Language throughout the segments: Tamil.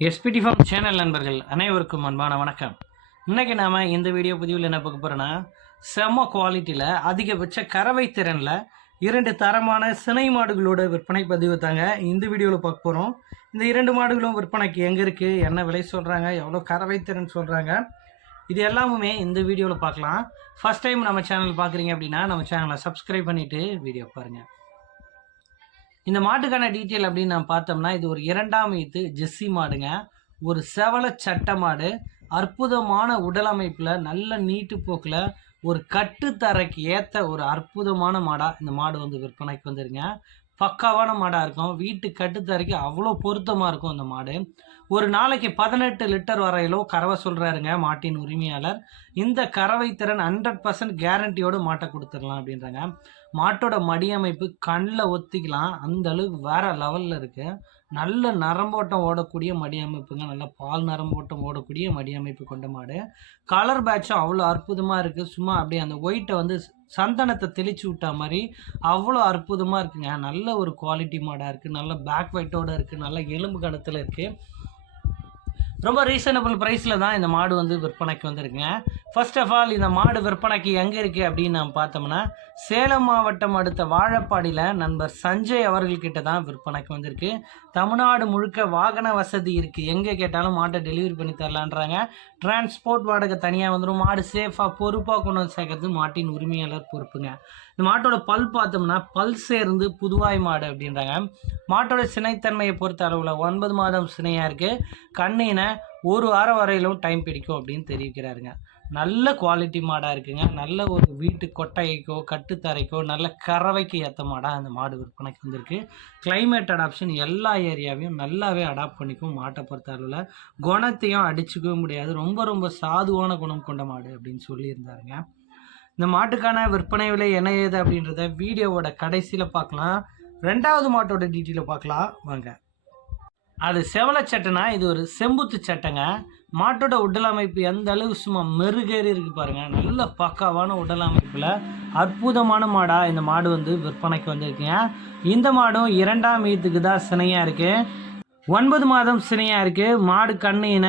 எஸ்பிடி ஃபார்ம் சேனல் நண்பர்கள் அனைவருக்கும் அன்பான வணக்கம். இன்னைக்கு நாம் இந்த வீடியோ பதிவில் என்ன பார்க்க போகிறோன்னா செம குவாலிட்டியில் அதிகபட்ச கறவை திறனில் இரண்டு தரமான சினை மாடுகளோட விற்பனை பதிவு தாங்க இந்த வீடியோவில் பார்க்க போகிறோம் இந்த இரண்டு மாடுகளும் விற்பனைக்கு எங்கே இருக்குது என்ன விலை சொல்கிறாங்க எவ்வளோ கறவை திறன் சொல்கிறாங்க இது எல்லாமுமே இந்த வீடியோவில் பார்க்கலாம். ஃபஸ்ட் டைம் நம்ம சேனல் பார்க்குறீங்க அப்படின்னா நம்ம சேனலை சப்ஸ்கிரைப் பண்ணிவிட்டு வீடியோ பாருங்கள் இந்த மாட்டுக்கான டீட்டெயில் அப்படின்னு நான் பார்த்தோம்னா இது ஒரு இரண்டாம் ஈத்து ஜெஸ்ஸி மாடுங்க. ஒரு செவல சட்ட மாடு. அற்புதமான உடல் அமைப்பில் நல்ல நீட்டு போக்கில் ஒரு கட்டுத்தரைக்கு ஏற்ற ஒரு அற்புதமான மாடாக இந்த மாடு வந்து விற்பனைக்கு வந்துருங்க. பக்காவான மாடாக இருக்கும். வீட்டு கட்டுத்தரைக்கு அவ்வளோ பொருத்தமாக இருக்கும் இந்த மாடு. ஒரு நாளைக்கு பதினெட்டு லிட்டர் வரையிலும் கறவை சொல்கிறாருங்க மாட்டின் உரிமையாளர். இந்த கறவை திறன் ஹண்ட்ரட் பர்சன்ட் கேரண்டியோடு மாட்டை கொடுத்துடலாம் அப்படின்றாங்க. மாட்டோட மடியமைப்பு கண்ணில் ஒத்திக்கலாம். அந்த அளவுக்கு வேறு லெவலில் இருக்குது நல்ல நரம்போட்டம் ஓடக்கூடிய மடி அமைப்புங்க நல்ல பால் நரம்போட்டம் ஓடக்கூடிய மடி அமைப்பு கொண்ட மாடு. கலர் பேட்சும் அவ்வளோ அற்புதமாக இருக்குது சும்மா அப்படியே அந்த ஒயிட்டை வந்து சந்தனத்தை தெளிச்சு விட்டா மாதிரி அவ்வளோ அற்புதமாக இருக்குங்க. நல்ல ஒரு குவாலிட்டி மாடாக இருக்குது நல்ல பேக் ஒயிட்டோடு இருக்குது நல்ல எலும்பு கணத்தில் இருக்குது ரொம்ப ரீசனபிள் ப்ரைஸில் தான் இந்த மாடு வந்து விற்பனைக்கு வந்திருக்குங்க. ஃபர்ஸ்ட் ஆஃப் ஆல் இந்த மாடு விற்பனைக்கு எங்கே இருக்குது அப்படின்னு நம்ம பார்த்தோம்னா சேலம் மாவட்டம் அடுத்த வாழப்பாடியில் நண்பர் சஞ்சய் அவர்கள்கிட்ட தான் விற்பனைக்கு வந்திருக்கு. தமிழ்நாடு முழுக்க வாகன வசதி இருக்குது எங்கே கேட்டாலும் மாட்டை டெலிவரி பண்ணி தரலான்றாங்க. டிரான்ஸ்போர்ட் வாடகை தனியாக வந்துடும் மாடு சேஃபாக பொறுப்பாக கொண்டு வந்து சேர்க்கறது மாட்டின் உரிமையாளர் பொறுப்புங்க. இந்த மாட்டோட பல் பார்த்தோம்னா பல் சேர்ந்து புதுவாய் மாடு அப்படின்றாங்க. மாட்டோட சினைத்தன்மையை பொறுத்த அளவில் ஒன்பது மாதம் சினையாக இருக்குது கண்ணினை ஒரு வாரம் வரையிலும் டைம் பிடிக்கும் அப்படின்னு தெரிவிக்கிறாருங்க. நல்ல குவாலிட்டி மாடாக இருக்குங்க. நல்ல ஒரு வீட்டு கொட்டைக்கோ கட்டுத்தரைக்கோ நல்ல கறவைக்கு ஏற்ற மாடாக அந்த மாடு விற்பனைக்கு வந்திருக்கு. கிளைமேட் அடாப்ஷன் எல்லா ஏரியாவையும் நல்லாவே அடாப்ட் பண்ணிக்கும். மாட்டை பொறுத்த அளவில் குணத்தையும் அடிச்சுக்கவே முடியாது. ரொம்ப ரொம்ப சாதுவான குணம் கொண்ட மாடு அப்படின்னு சொல்லியிருந்தாருங்க. இந்த மாட்டுக்கான விற்பனை விலை என்ன ஏது அப்படின்றத வீடியோவோட கடைசியில் பார்க்கலாம். ரெண்டாவது மாட்டோட டீட்டெயிலை பார்க்கலாம். வாங்க. அது செவல சட்டைனா இது ஒரு செம்புத்து சட்டைங்க. மாட்டோட உடல் அமைப்பு எந்த அளவு சும்மா மெருகேறி இருக்கு பாருங்க. நல்ல பக்காவான உடல் அமைப்பில் அற்புதமான மாடாக இந்த மாடு வந்து விற்பனைக்கு வந்திருக்குங்க. இந்த மாடும் இரண்டாம் ஈத்துக்கு தான் சினையாக இருக்குது ஒன்பது மாதம் சினையாக இருக்குது மாடு கண்ணின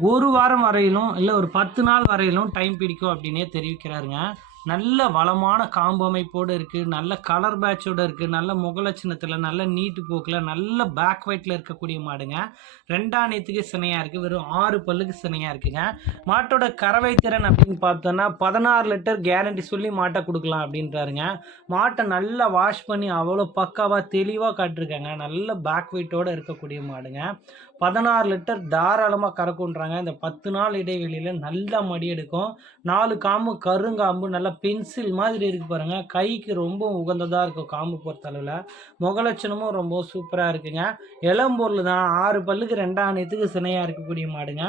ஒரு வாரம் வரையிலும் இல்லை ஒரு பத்து நாள் வரையிலும் டைம் பிடிக்கும் அப்படின்னே தெரிவிக்கிறாருங்க. நல்ல வளமான காம்பு அமைப்போடு இருக்குது நல்ல கலர் பேட்சோடு இருக்குது நல்ல முகலட்சணத்தில் நல்ல நீட்டு போக்கில் நல்ல பேக் ஒயிட்டில் இருக்கக்கூடிய மாடுங்க. ரெண்டாணியத்துக்கு சினையாக இருக்குது வெறும் ஆறு பல்லுக்கு சினையாக இருக்குங்க. மாட்டோட கறவை திறன் அப்படின்னு பார்த்தோன்னா பதினாறு லிட்டர் கேரண்டி சொல்லி மாட்டை கொடுக்கலாம் அப்படின்றாருங்க. மாட்டை நல்லா வாஷ் பண்ணி அவ்வளோ பக்காவாக தெளிவாக காட்டிருக்காங்க. நல்ல பேக் ஒயிட்டோடு இருக்கக்கூடிய மாடுங்க. பதினாறு லிட்டர் தாராளமாக கறக்குன்றாங்க இந்த பத்து நாள் இடைவெளியில் நல்லா மடி எடுக்கும் நாலு காம்பு கருங்காம்பு நல்லா பென்சில் மாதிரி இருக்கு பாருங்க. கைக்கு ரொம்ப உகந்ததாக இருக்கும் காம்பு பொறுத்த அளவில். முகலட்சணமும் ரொம்ப சூப்பராக இருக்குங்க. இளம்பொருள் தான். ஆறு பல்லுக்கு ரெண்டாம் சினையாக இருக்கக்கூடிய மாடுங்க.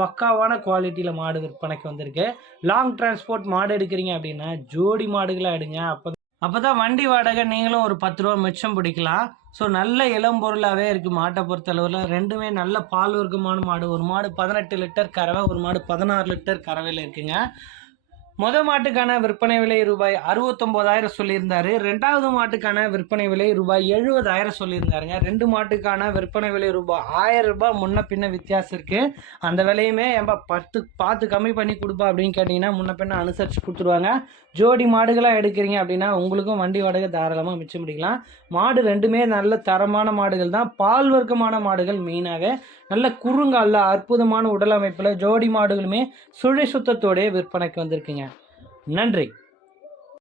பக்காவான குவாலிட்டியில் மாடு விற்பனைக்கு வந்திருக்கு. லாங் டிரான்ஸ்போர்ட் மாடு எடுக்கிறீங்க அப்படின்னா ஜோடி மாடுகளாக எடுங்க. அப்போ அப்போ தான் வண்டி வாடகை நீங்களும் ஒரு பத்து ரூபா மிச்சம் பிடிக்கலாம். ஸோ நல்ல இளம் பொருளாகவே இருக்குது மாட்டை பொறுத்தளவில் ரெண்டுமே நல்ல பால் வர்க்கமான மாடு. ஒரு மாடு பதினெட்டு லிட்டர் கறவை ஒரு மாடு பதினாறு லிட்டர் கறவையில் இருக்குங்க. முத மாட்டுக்கான விற்பனை விலை ரூபாய் அறுபத்தொம்போதாயிரம் சொல்லியிருந்தாரு. ரெண்டாவது மாட்டுக்கான விற்பனை விலை ரூபாய் எழுபதாயிரம் சொல்லியிருந்தாருங்க. ரெண்டு மாட்டுக்கான விற்பனை விலை ரூபாய் ஆயிரம் ரூபாய் முன்ன பின்ன வித்தியாசம் இருக்குது அந்த விலையுமே ஏன்பா பத்து பார்த்து கம்மி பண்ணி கொடுப்பா அப்படின்னு கேட்டிங்கன்னா முன்ன பின்ன அனுசரித்து கொடுத்துருவாங்க. ஜோடி மாடுகளாக எடுக்கிறீங்க அப்படின்னா உங்களுக்கும் வண்டி வாடகை தாராளமாக மிச்சம் பிடிக்கலாம் மாடு ரெண்டுமே நல்ல தரமான மாடுகள் தான். பால் வர்க்கமான மாடுகள் மெயினாக நல்ல குறுங்காலில் அற்புதமான உடல் அமைப்பில் ஜோடி மாடுகளுமே சுழி சுத்தத்தோடைய விற்பனைக்கு வந்திருக்குங்க. நன்றி.